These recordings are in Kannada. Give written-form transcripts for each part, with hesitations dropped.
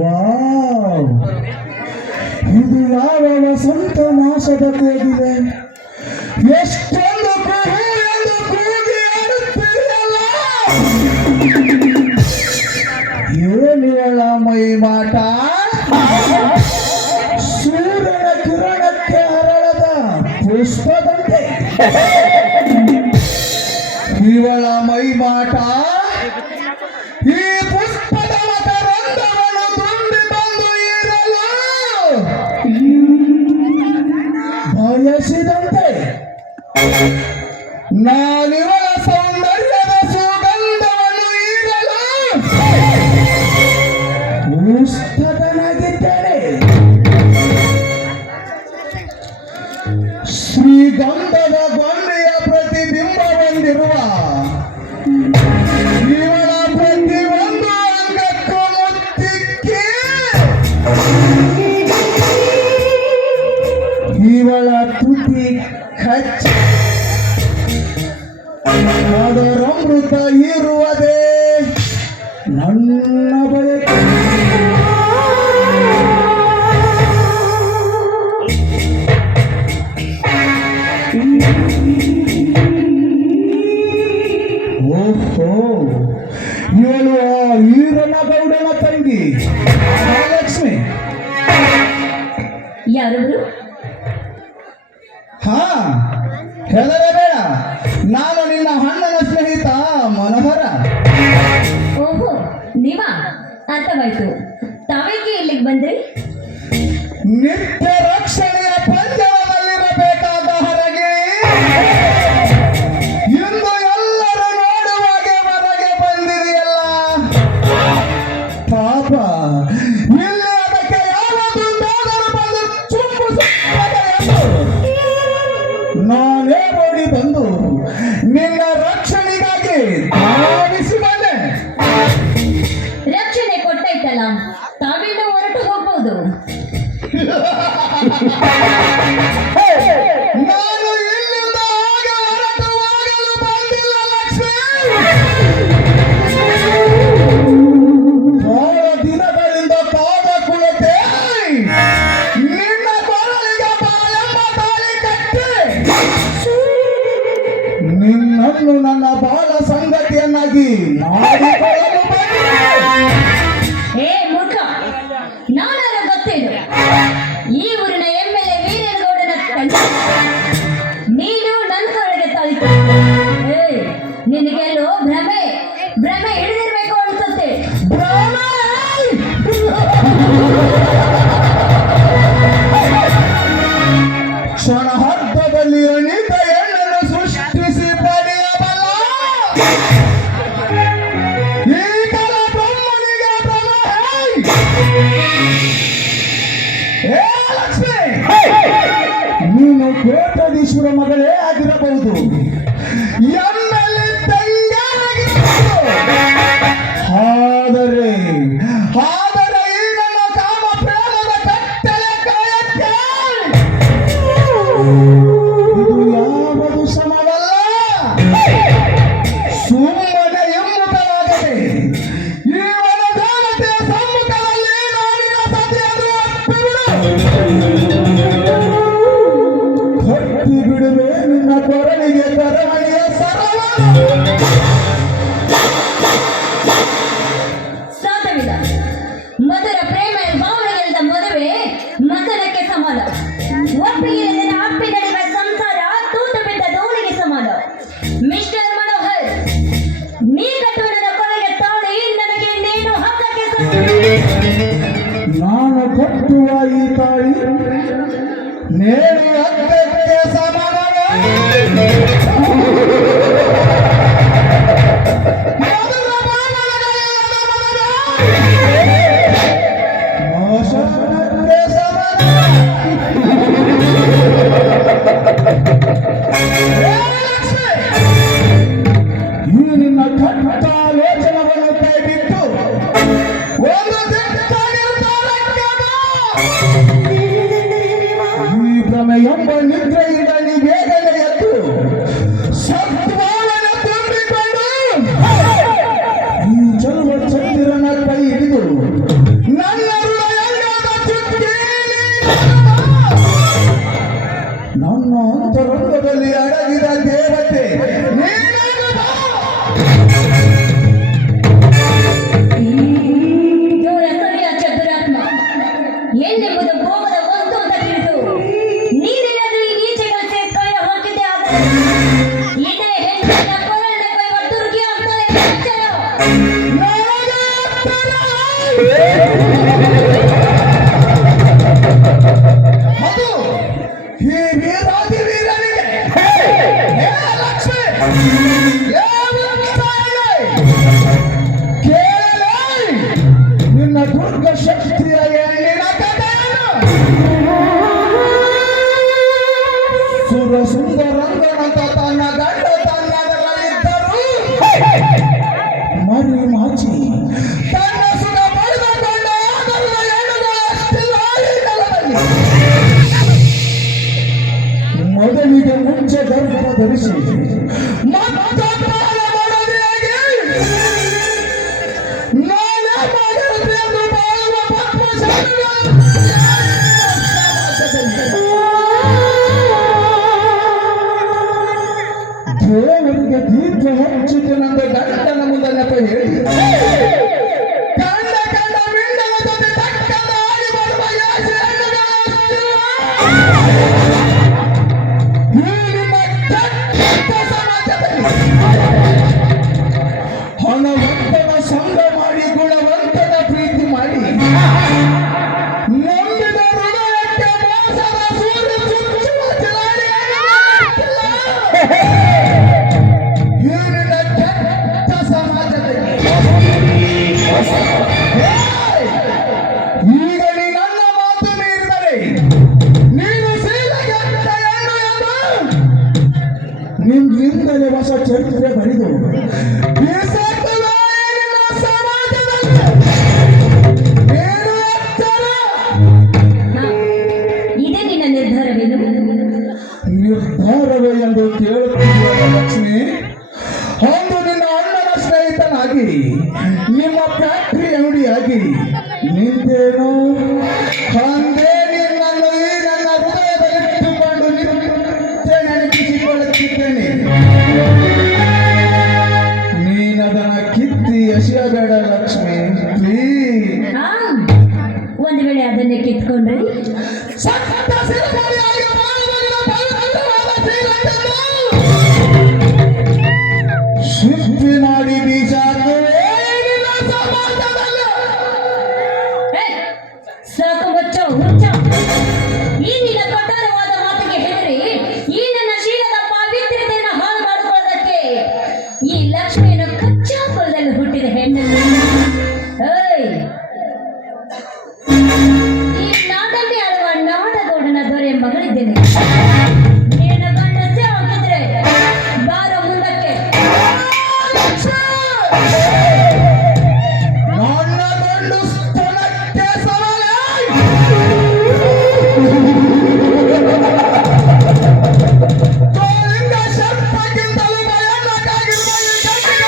ವಾವ್, ಇದು ಯಾವ ವಸಂತ ಮಾಸದ ಕೋಗಿಲೆ, ಎಷ್ಟೊಂದು ಕುಹೂ ಎಂದು ಕೂಗಿ ಆಡುತ್ತೀರಲ್ಲ. ಏನಿವಳ ಮೈ ಮಾಟ, ಸೂರ್ಯನ ಕಿರಣಕ್ಕೆ ಹರಳದ ಪುಷ್ಪದಂತೆ. ಇವಳ ಮೈ ಮಾಟ ಈ ಪುಷ್ಪದ ಮಕರಂದವನ್ನು ತುಂಬಿ ಬಂದು ಇರಲು ಬಯಸಿದಂತೆ ನಾನಿವಳ ಸೌಂದರ್ಯದ ಸುಗಂಧವನ್ನು ಈರಲು ಉತ್ಸುಕನಾಗಿದ್ದೇನೆ. ಶ್ರೀಗಂಧದ ಗೊಂಬೆಯ ಪ್ರತಿಬಿಂಬ ಹೊಂದಿರುವ ಇವಳ ಪ್ರತಿಯೊಂದು ಅಂಗಕ್ಕೂ ಮುತ್ತಿಕ್ಕಿ ಇವಳ ತುಟಿ ಕಚ್ಚಿ ಅದರಮೃತ ಇರುವುದೇ ನನ್ನ ಬಯಕೆ. ಓಹೋ, ಇವಳು ಈರನ ಗೌಡನ ತಂಗಿ ಮಹಾಲಕ್ಷ್ಮಿ. ಯಾರವರು? ಹಾ, ಹೆದರ ಬೇಡ, ನಾನು ನಿನ್ನ ಅಣ್ಣನ ಸ್ನೇಹಿತ ಮನೋಹರ. ಓಹೋ, ನೀವಾ? ಅರ್ಥವಾಯ್ತು. ತಾವೇಕೆ ಇಲ್ಲಿಗೆ ಬಂದ್ರಿ? ನಿತ್ಯ ರಕ್ಷಣೆಯ ಪಂಜರದಲ್ಲಿರಬೇಕಾದ ಹೊರಗೆ ಇಂದು ಎಲ್ಲರೂ ನೋಡುವಾಗೆ ಹೊರಗೆ ಬಂದಿದೆಯಲ್ಲ. ಪಾಪ, ಇಲ್ಲಿ ಅದಕ್ಕೆ ಯಾವುದು ಬೇದರು ಬಂದು ಚುಂಬಿಸುತ್ತದೆ ಎಂದು ನಾನೇ ಓಡಿ ಬಂದು ನಿನ್ನ ರಕ್ಷಣೆಗಾಗಿ ಧಾವಿಸಿ ಬಂದೆ. ರಕ್ಷಣೆ ಕೊಟ್ಟೈತಲ್ಲ, ತಾವಿನ್ನೂ ಹೊರಟು ಹೋಗ್ಬೋದು. ನಾನು ಇಲ್ಲಿಂದ ಹಾಗೆ ಹೊರಟು ಹೋಗಲು ಬಂದಿಲ್ಲ ಲಕ್ಷ್ಮಿ. ಬಹಳ ದಿನಗಳಿಂದ ಕಾದ ಕುಳಿತೆ ನಿನ್ನ ಕೊರಳಿಗೆ ಬಾಳೆಂಬ ತಾಳಿ ಕಟ್ಟಿ ನಿನ್ನನ್ನು ನನ್ನ ಬಾಳ ಸಂಗತಿಯನ್ನಾಗಿ ಮಾಡಿಕೊಳ್ಳಲು ಬಂದೆ. ಏ ಮೂರ್ಖ, ನಾನಾರ ಗೊತ್ತೇನು? ಈ ಊರಿನ ಎಮ್ಮೆಲ್ಲೆ ವೀರೇನಗೌಡನ ತಂಗಿ. ನೀನು ನನ್ನ ಕೊರಳಿಗೆ ತಾಳಿ ಕಟ್ಟು. ನಿನಗೆಲ್ಲೋ ಭ್ರಮೆ ಭ್ರಮೆ ಹಿಡಿದಿರ್ಬೇಕು ಅನ್ಸುತ್ತೆ. ಕ್ಷಣಹದ್ದದಲ್ಲಿ ಅನೇಕ ಹೆಣ್ಣನ್ನು ಸೃಷ್ಟಿಸಿ ಪಡೆಯಬಲ್ಲ ಈಗಲ ಬ್ರಹ್ಮನಿಗೆ ಭ್ರಮೆ. ಹೇ ಲಕ್ಷ್ಮಿ, ನೀನು ಕೋಟದೀಶ್ವರ ಮಗಳೇ ಆಗಿರಬಹುದು, ಎಮ್ಮೆಲ್ಲೆ ತಂಗಿಯಾಗಿರಬಹುದು. ಆದರೆ ಈ ನನ್ನ ಕಾಮ ಪ್ರೇಮದ ಕಟ್ಟಲೆ ಕಾಯಕ್ಕೆ ಇದು ಯಾವುದು ಸಮವಲ್ಲ. ಸುಮ್ಮನೆ ಎಮ್ಮುಖವಾಗದೆ ಈ ವನದೇವತೆಯ ಸಮ್ಮುಖದಲ್ಲಿ ನಾಡಿನ ಸತಿಯನ್ನು ಅಪ್ಪಿಬಿಡು. ಕಟ್ಟಿ ಬಿಡುವೆ ನಿನ್ನ ಕೊರಳಿಗೆ ಕರವಣಿಯ ಸರವ. ಸಾಧ್ಯವಿಲ್ಲ. ಮಧುರ ಪ್ರೇಮ ಭಾವನೆಗಳಿಂದ ಮದುವೆ ಮಕರಕ್ಕೆ ಸಮಾನ. ಒಪ್ಪಿಗೆ ಅಪ್ಪಿ ನಡೆಯುವ ಸಂಸಾರ ತೂತು ಬಿದ್ದ ದೋಣಿಗೆ ಸಮಾನ. ಮಿಸ್ಟರ್ ಮನೋಹರ್, ನೀ ಕಟ್ಟುವ ನನ್ನ ಕೊನೆಗೆ ತಾಳಿ ನನಗೆ ನೀನು ಹಕ್ಕಕ್ಕೆ ನಾನು ಕಟ್ಟುವ ಈ ತಾಳಿ ನೇಣು ಹಕ್ಕಕ್ಕೆ ಸಮಾನವೇ. ಮಧುರ ಭಾವನೆಗಳಿಲ್ಲದ ಮದುವೆ ಮೋಸಕ್ಕೆ ಸಮಾನ. ಈ ನಿನ್ನ ಕಟ್ಟಾಲೋಚನವನ್ನು ಕೈಬಿಟ್ಟು ಒಂದು ದಿಟ್ಟಾಗಿರುತ್ತಾರಕ್ಕೆ ಬಾ. ಈ ಭ್ರಮೆ ಎಂಬ ನಿದ್ರೆಯಿಂದ ನೀ ಬೇಗನೆ ಎದ್ದು ಸತ್ವವನ್ನು ತುಂಬಿಕೊಂಡು ಈ ಚಲುವ ಚಂದಿರನ ಕೈ ಹಿಡಿದು ನನ್ನ ಅದು ಈ ವೀರಾದಿ ವೀರನಿಗೆ ಹೇ ಲಕ್ಷ್ಮಿ, ಹೇ ವೃಕ್ಷಾಯಣೆ, ಕೇಳಲೇ ನಿನ್ನ ದುರ್ಗ ಶಕ್ತಿಯ ಹೆಣ್ಣಿನ ಕಥೆಯನ್ನು. ಸುರ ಸುಂದರಂಗನಂತ ತನ್ನ ಗಂಡ ತನ್ನದರಲ್ಲಿದ್ದರು ಮರಿ ಮಾಚಿ ತನ್ನ ಸುಖ ಪಡೆದುಕೊಂಡ ಆದರದ ಹೆಣ್ಣುಗಳಷ್ಟಿಲ್ಲ ಈ ನೆಲದಲ್ಲಿ. ಮೊದಲಿಗೆ ಮುಂಚೆ ಗರ್ಭ ಧರಿಸಿ ಮತ್ತೆ ಪ್ರಾಣ ಮಾಡದೆಯಾಗಿ ನಾನೇ ಮಾಡಿರುತ್ತೇನೆ ಎಂದು ಬಾಳುವ ಪದ್ಮಶಾಲಿಗಳು. ದೇವರಿಗೆ ದೀಪ ಹಚ್ಚಿತು ನನ್ನ ಗಂಡನ ಮುಂದೆ ನೆಪ ಹೇಳಿ ಕಂಡ ಕಂಡ ಮಿಂಡನ ಜೊತೆ ತಕ್ಕದ ಆಡಿ ಬರುವ ಯಾಚೆ ಈ ನಿಮ್ಮ ಕೆಟ್ಟ ಸಮಾಜದಲ್ಲಿ ಹಣವಂತನ ಸಂಘ ಮಾಡಿ ಗುಣವಂತನ ಪ್ರೀತಿ ಮಾಡಿ ನಂಬಿದ ಹೃದಯಕ್ಕೆ ಮೋಸದ ಸೂರ್ಯ ಚುಚ್ಚುವ ಈ ನಿನ್ನ ಕೆಟ್ಟ ಸಮಾಜದಲ್ಲಿ ಈಗ ನೀ ನನ್ನ ಮಾತು ಮೀರಿದರೆ ನೀನು ಶೀಲಗೆಟ್ಟ ಹೆಣ್ಣು ಎಂದು ನಿನ್ನಿಂದಲೇ ಹೊಸ ಚರಿತ್ರೆ ಬರೆದು ಬೀಸುತ್ತವೆ ನಿನ್ನ ಸಮಾಜದಲ್ಲಿ. ನೀನು ಎತ್ತರ ಇದೇ ನಿನ್ನ ನಿರ್ಧಾರವೇನು? ನಿರ್ಧಾರವೇ ಎಂದು ಕೇಳುತ್ತಿರುವ ಲಕ್ಷ್ಮಿ, ಒಂದು ನಿನ್ನ ಅಣ್ಣನ ಸ್ನೇಹಿತನಾಗಿ ನಿಮ್ಮ ಫ್ಯಾಕ್ಟರಿ ಅಂಗಡಿಯಾಗಿ ನಿಂತೇನು ಅಂದೇ ನಿನ್ನನ್ನು ಈ ನನ್ನ ಹೃದಯದಲ್ಲಿಟ್ಟುಕೊಂಡು ನಿತ್ಯ ನೆನಪಿಸಿಕೊಳ್ಳುತ್ತಿದ್ದೇನೆ. ನೀನದನ್ನ ಕಿತ್ತಿ ಎಸೆಯಬೇಡ ಲಕ್ಷ್ಮಿ, ಪ್ಲೀಸ್. ಹಾ, ಒಂದು ವೇಳೆ ಅದನ್ನೇ ಕಿತ್ಕೊಂಡ್ರೆ ಸತ್ತ ಸಿರಮನೆಯಾಗಿ ಬಾಳುವರಿನ ಪವಿತ್ರವಾದ ಶ್ರೀಗಂಧವನ್ನು ಶುದ್ಧಿ ಮಾಡಿ ಬೀಸಾಕುವೆ ನಿನ್ನ ಸಮಾಜದಲ್ಲಿ. ಹೇ, ಸಾಕು ಬಚ್ಚ ಹುಚ್ಚ. ಈ ನಿನ್ನ ಕಠೋರವಾದ ಮಾತಿಗೆ ಹೆದರಿ ಈ ನನ್ನ ಶೀಲದ ಪಾವಿತ್ರ್ಯತೆಯನ್ನು ಹಾಳು ಮಾಡಿಕೊಳ್ಳೋದಕ್ಕೆ ಈ ಲಕ್ಷ್ಮಿಯನ್ನು ಕಚ್ಚಾ ಕುಲದಲ್ಲಿ ಹುಟ್ಟಿದ ಹೆಣ್ಣು. ಏಯ್, ಈ ನಾಡಲ್ಲಿ ಆಳುವ ನಾಡಗೌಡನ ದೊರೆ ಮಗಳಿದ್ದೇನೆ. ನಿನ್ನ ಗಂಡಸೇ ಆಗಿದ್ರೆ ಬಾರ ಮುಂದಕ್ಕೆ. ನನ್ನ ಗಂಡು ಸ್ಥಳಕ್ಕೆ ಸವಾಲೆ. ಗೋವಿಂದ ಶಬ್ದಕ್ಕಿಂತಲೂ ಭಯಾನಕವಾಗಿರುವ ಈ ಗಂಡಿನ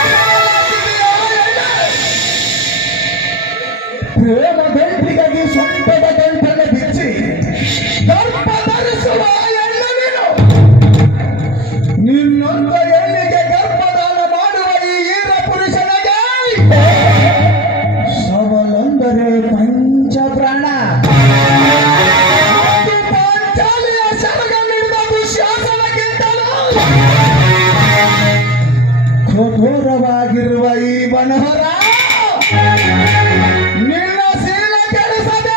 ಪ್ರೇಮ ಗಂಟಿಗಾಗಿ ಸೊಂಟದ ಗಂಟನ್ನು ಬಿಚ್ಚಿ ಗರ್ಭ ಧರಿಸುವ ಹೆಣ್ಣು ನೀನು. ನಿನ್ನೊಂದ ಹೆಣ್ಣಿಗೆ ಗರ್ಭದಾನ ಮಾಡುವ ಈ ವೀರ ಪುರುಷನಿಗೆ ಸವಲಂದರೆ ಪಂಚ ಪ್ರಾಣ. ಮತ್ತು ಪಾಂಚಾಲಿಯ ಸರಗ ನೀಡಿದ ದುಶ್ಯಾಸನಕ್ಕಿಂತಲೂ ಕಠೋರವಾಗಿರುವ ಈ ಬನಹರ ನಿನ್ನ ಶೀಲ ಕೆಡಿಸದೆ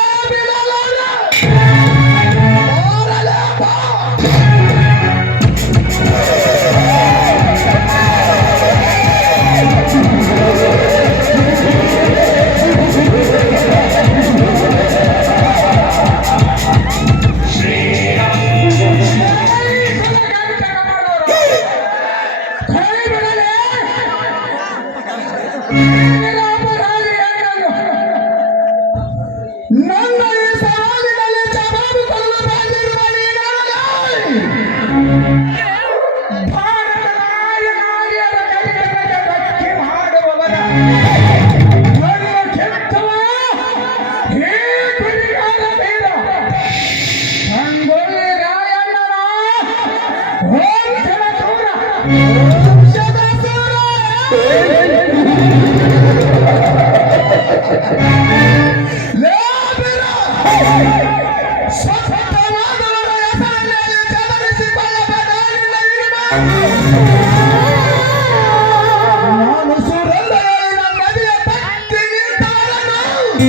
ಈ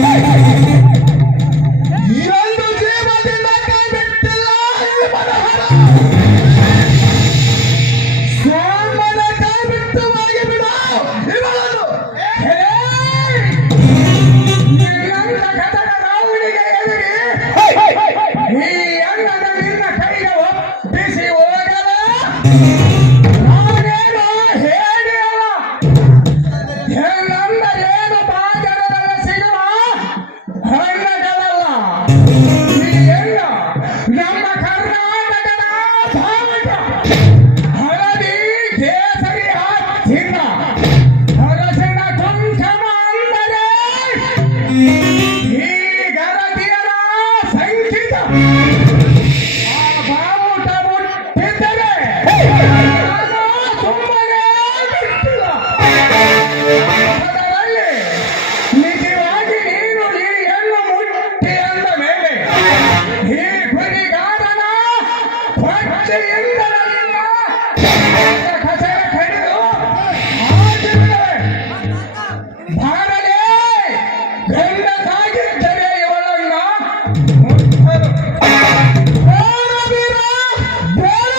ಒಂದು ಜೀವದಿಂದ ಕೈ ಬಿಟ್ಟಿಲ್ಲ ಈ ಮನೋಹರ. ಸೋಮನ ಕೈ ಬಿಟ್ಟು ಹೋಗಿ ಬಿಡು ಇವಳನ್ನು. ನಿನ್ನಂತ ಕಥನ ರಾವಣಿಗೆ ಎದುರಿ ಈ ಅಣ್ಣನ ನಿನ್ನ ಕೈಗೆ ಒಪ್ಪಿಸಿ ಹೋಗಲ. ನಾನೇನು ಹೇಳಿ ಅಲ್ಲ, ನನ್ನ ಏನು ಬಾಜರದಲ್ಲಿ ಸಿಗುವ ಹಣ್ಣುಗಳಲ್ಲ. ಈ ಹೆಣ್ಣು ನಮ್ಮ ಕರ್ನಾಟಕದ ಭಾವಕ ಹಳದಿ ಕೇಸರಿ ಚಿನ್ನ ಅರಸಿನ ಕುಂಕುಮ ಅಂದರೆ ಈ ಗರತಿಯರ ಸಂಗೀತ. ಆ ಬಾವುಟ ಮುಟ್ಟಿದ್ದರೆ ನಾನು ಸುಮ್ಮನೆ ಬಿಟ್ಟಿಲ್ಲ. ಅದರಲ್ಲಿ ನಿಜವಾಗಿ ನೀನು ಈ ಹೆಣ್ಣು ಮುಟ್ಟಿ ಅಂದ ಮೇಲೆ ಈ ಗುರಿಗಾರನ ಪಕ್ಷಿಯಿಂದ ಕಸರ ಕಡಿದು ಹಾಕಿಬಿಡುವೆ. ಬಾರಲೇ, ಗಂಡಸಾಗಿದ್ದರೆ ಇವಳನ್ನ ಮುಟ್ಟರು. ಬೇಡ ವೀರ, ಬೇಡ.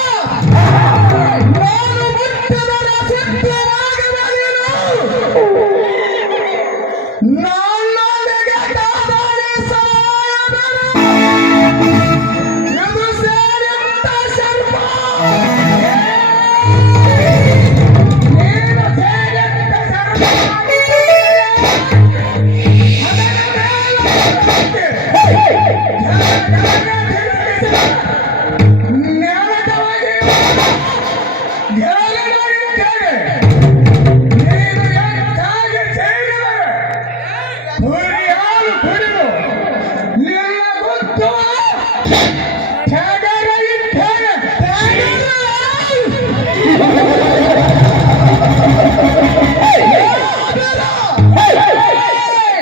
ನಾನು ಮುಟ್ಟಿದರೆ ಸಿದ್ಧವಾಗುವೆ ನೀನು. ನನ್ನೊಂದಿಗೆ ಕಾದಾಡಿ ಸಾಯಬೇಡ. ಇದು ಸೇರಿದ್ದ ಸರ್ಪ. ನೀನು ಸೇರಿದ್ದ ಸರ್ಪ. ಅದರ ಮೇಲೆ ನೆಲದೊಳಗೆ ಗೆರಳಿದ್ದೇವೆ. ನೀನು ಹೆಚ್ಚಾಗಿ ಸೇರಿದರೆ ಹುರಿಯಾಲು ಕುಡಿದು ನಿನ್ನ ಗುದ್ದು ತೆಗೆದಿದ್ದೇವೆ.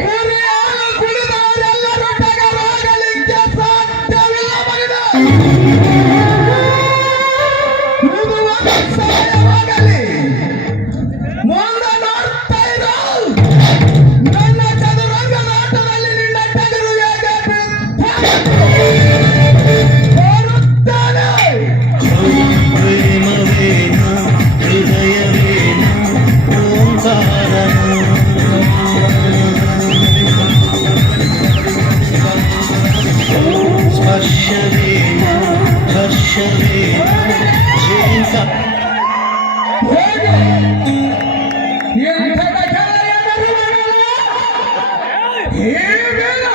ಹುರಿಯಾಲು ಕುಡಿದವರೆಲ್ಲರೂ ತೆಗೆದಾಗಲಿಕ್ಕೆ ಸಾಧ್ಯವಿಲ್ಲ ಮಗನೇ. ಇದು ಒಂದು ಸಮಯವಾಗಲಿ. ಮುಂದೆ ನೋಡ್ತಾ ಇರು. ನನ್ನ ಚದುರಂಗದ ಆಟದಲ್ಲಿ ನಿನ್ನ ಟಗರು ಹೇಗೆ ಬರುತ್ತಾನೆ. ಪ್ರೇಮವೇನ ಹೃದಯವೇನ ಓಂಕಾರನು ಸ್ಪರ್ಶವೇನ ಹರ್ಷವೇನ ಜೇಂಕ ಹೇಗೆ ಎಂಥದ ಕೆಳೆಯದರೂ ಮಾಡಲ್ಲ. ಹೀಗೇನ